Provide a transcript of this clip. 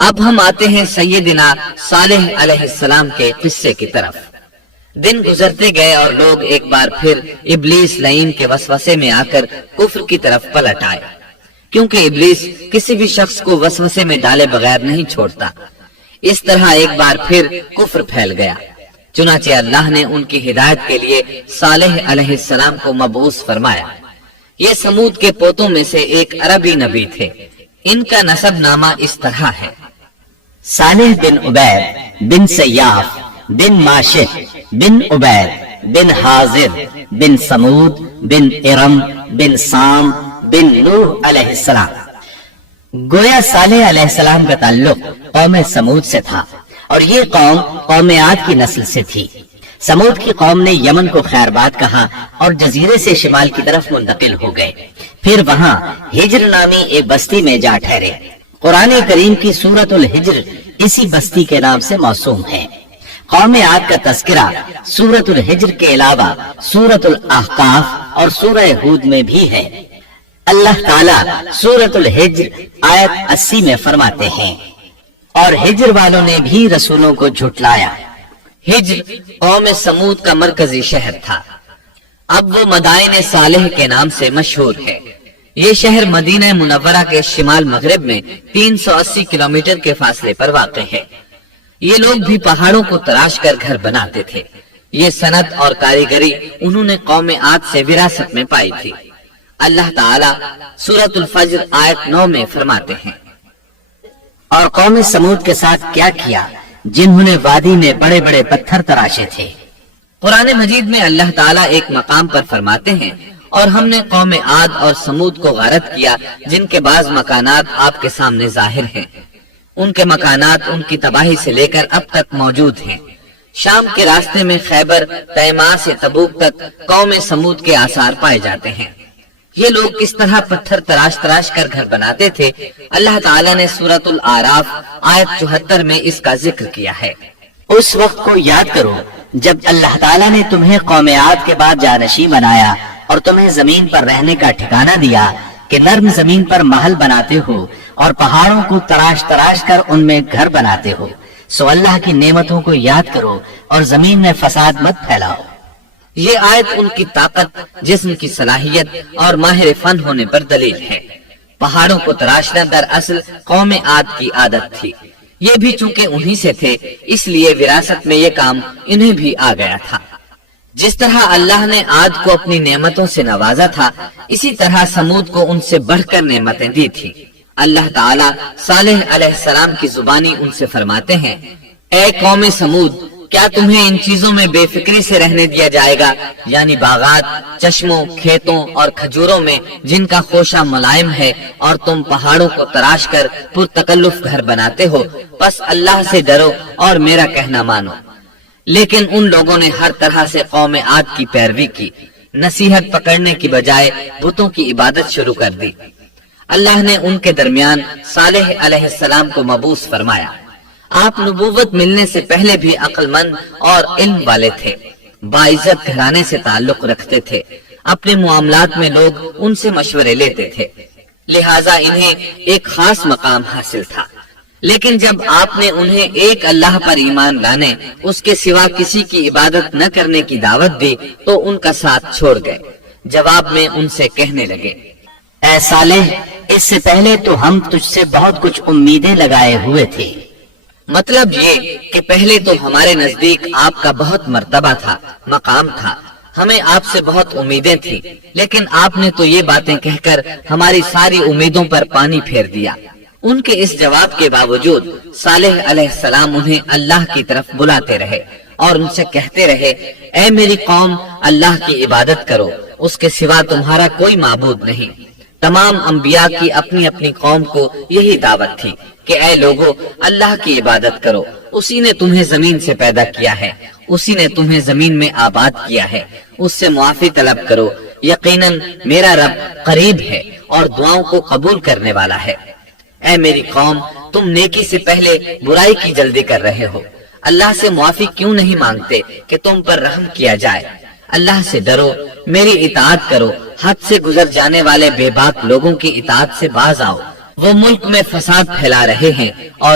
اب ہم آتے ہیں سیدنا صالح علیہ السلام کے قصے کی طرف۔ دن گزرتے گئے اور لوگ ایک بار پھر ابلیس لعین کے وسوسے میں آ کر کفر کی طرف پلٹ آئے، کیونکہ ابلیس کسی بھی شخص کو وسوسے میں ڈالے بغیر نہیں چھوڑتا۔ اس طرح ایک بار پھر کفر پھیل گیا، چنانچہ اللہ نے ان کی ہدایت کے لیے صالح علیہ السلام کو مبعوث فرمایا۔ یہ سمود کے پوتوں میں سے ایک عربی نبی تھے۔ ان کا نسب نامہ اس طرح ہے: صالح بن عبید بن سیاف بن ماشح بن عبید بن حاضر بن سمود بن ارم بن سام بن نوح علیہ السلام۔ گویا صالح علیہ السلام کا تعلق قوم سمود سے تھا، اور یہ قوم قوم عاد کی نسل سے تھی۔ سمود کی قوم نے یمن کو خیرباد کہا اور جزیرے سے شمال کی طرف منتقل ہو گئے، پھر وہاں ہجر نامی ایک بستی میں جا ٹھہرے۔ قرآن کریم کی سورۃ الحجر اسی بستی کے نام سے موسوم ہے۔ قوم عاد کا تذکرہ سورۃ الحجر کے علاوہ سورۃ الاحقاف اور سورہ ہود میں بھی ہے۔ اللہ تعالیٰ سورۃ الحجر آیت 80 میں فرماتے ہیں: اور ہجر والوں نے بھی رسولوں کو جھٹلایا۔ ہجر قوم سمود کا مرکزی شہر تھا۔ اب وہ مدائن صالح کے نام سے مشہور ہے۔ یہ شہر مدینہ منورہ کے شمال مغرب میں 380 کلومیٹر کے فاصلے پر واقع ہے۔ یہ لوگ بھی پہاڑوں کو تراش کر گھر بناتے تھے۔ یہ صنعت اور کاریگری انہوں نے قوم عاد سے وراثت میں پائی تھی۔ اللہ تعالیٰ سورۃ الفجر آیت 9 میں فرماتے ہیں: اور قوم سمود کے ساتھ کیا کیا جنہوں نے وادی میں بڑے بڑے پتھر تراشے تھے۔ قرآن مجید میں اللہ تعالیٰ ایک مقام پر فرماتے ہیں: اور ہم نے قوم عاد اور سمود کو غارت کیا جن کے بعض مکانات آپ کے سامنے ظاہر ہیں۔ ان کے مکانات ان کی تباہی سے لے کر اب تک موجود ہیں۔ شام کے راستے میں خیبر، تیماء سے تبوک تک قوم سمود کے آثار پائے جاتے ہیں۔ یہ لوگ کس طرح پتھر تراش کر گھر بناتے تھے، اللہ تعالیٰ نے سورۃ الاعراف آیت 74 میں اس کا ذکر کیا ہے۔ اس وقت کو یاد کرو جب اللہ تعالیٰ نے تمہیں قوم عاد کے بعد جانشین بنایا اور تمہیں زمین پر رہنے کا ٹھکانہ دیا کہ نرم زمین پر محل بناتے ہو اور پہاڑوں کو تراش کر ان میں گھر بناتے ہو۔ سو اللہ کی نعمتوں کو یاد کرو اور زمین میں فساد مت پھیلاؤ۔ یہ آیت ان کی طاقت، جسم کی صلاحیت اور ماہر فن ہونے پر دلیل ہے۔ پہاڑوں کو تراشنا دراصل قوم عاد کی عادت تھی۔ یہ بھی چونکہ انہی سے تھے، اس لیے وراثت میں یہ کام انہیں بھی آ گیا تھا۔ جس طرح اللہ نے عاد کو اپنی نعمتوں سے نوازا تھا، اسی طرح سمود کو ان سے بڑھ کر نعمتیں دی تھی۔ اللہ تعالیٰ صالح علیہ السلام کی زبانی ان سے فرماتے ہیں: اے قوم سمود، کیا تمہیں ان چیزوں میں بے فکری سے رہنے دیا جائے گا، یعنی باغات، چشموں، کھیتوں اور کھجوروں میں جن کا خوشہ ملائم ہے، اور تم پہاڑوں کو تراش کر پرتکلف گھر بناتے ہو؟ بس اللہ سے ڈرو اور میرا کہنا مانو۔ لیکن ان لوگوں نے ہر طرح سے قوم عاد کی پیروی کی، نصیحت پکڑنے کی بجائے بتوں کی عبادت شروع کر دی۔ اللہ نے ان کے درمیان صالح علیہ السلام کو مبعوث فرمایا۔ آپ نبوت ملنے سے پہلے بھی عقل مند اور علم والے تھے، باعزت گھرانے سے تعلق رکھتے تھے۔ اپنے معاملات میں لوگ ان سے مشورے لیتے تھے، لہٰذا انہیں ایک خاص مقام حاصل تھا۔ لیکن جب آپ نے انہیں ایک اللہ پر ایمان لانے، اس کے سوا کسی کی عبادت نہ کرنے کی دعوت دی تو ان کا ساتھ چھوڑ گئے۔ جواب میں ان سے کہنے لگے: اے صالح، اس سے پہلے تو ہم تجھ سے بہت کچھ امیدیں لگائے ہوئے تھے۔ مطلب یہ کہ پہلے تو ہمارے نزدیک آپ کا بہت مرتبہ تھا، مقام تھا، ہمیں آپ سے بہت امیدیں تھیں، لیکن آپ نے تو یہ باتیں کہہ کر ہماری ساری امیدوں پر پانی پھیر دیا۔ ان کے اس جواب کے باوجود صالح علیہ السلام انہیں اللہ کی طرف بلاتے رہے اور ان سے کہتے رہے: اے میری قوم، اللہ کی عبادت کرو، اس کے سوا تمہارا کوئی معبود نہیں۔ تمام انبیاء کی اپنی اپنی قوم کو یہی دعوت تھی کہ اے لوگو، اللہ کی عبادت کرو، اسی نے تمہیں زمین سے پیدا کیا ہے، اسی نے تمہیں زمین میں آباد کیا ہے، اس سے معافی طلب کرو، یقیناً میرا رب قریب ہے اور دعاؤں کو قبول کرنے والا ہے۔ اے میری قوم، تم نیکی سے پہلے برائی کی جلدی کر رہے ہو، اللہ سے معافی کیوں نہیں مانگتے کہ تم پر رحم کیا جائے؟ اللہ سے ڈرو، میری اطاعت کرو، حد سے گزر جانے والے بے باک لوگوں کی اطاعت سے باز آؤ، وہ ملک میں فساد پھیلا رہے ہیں اور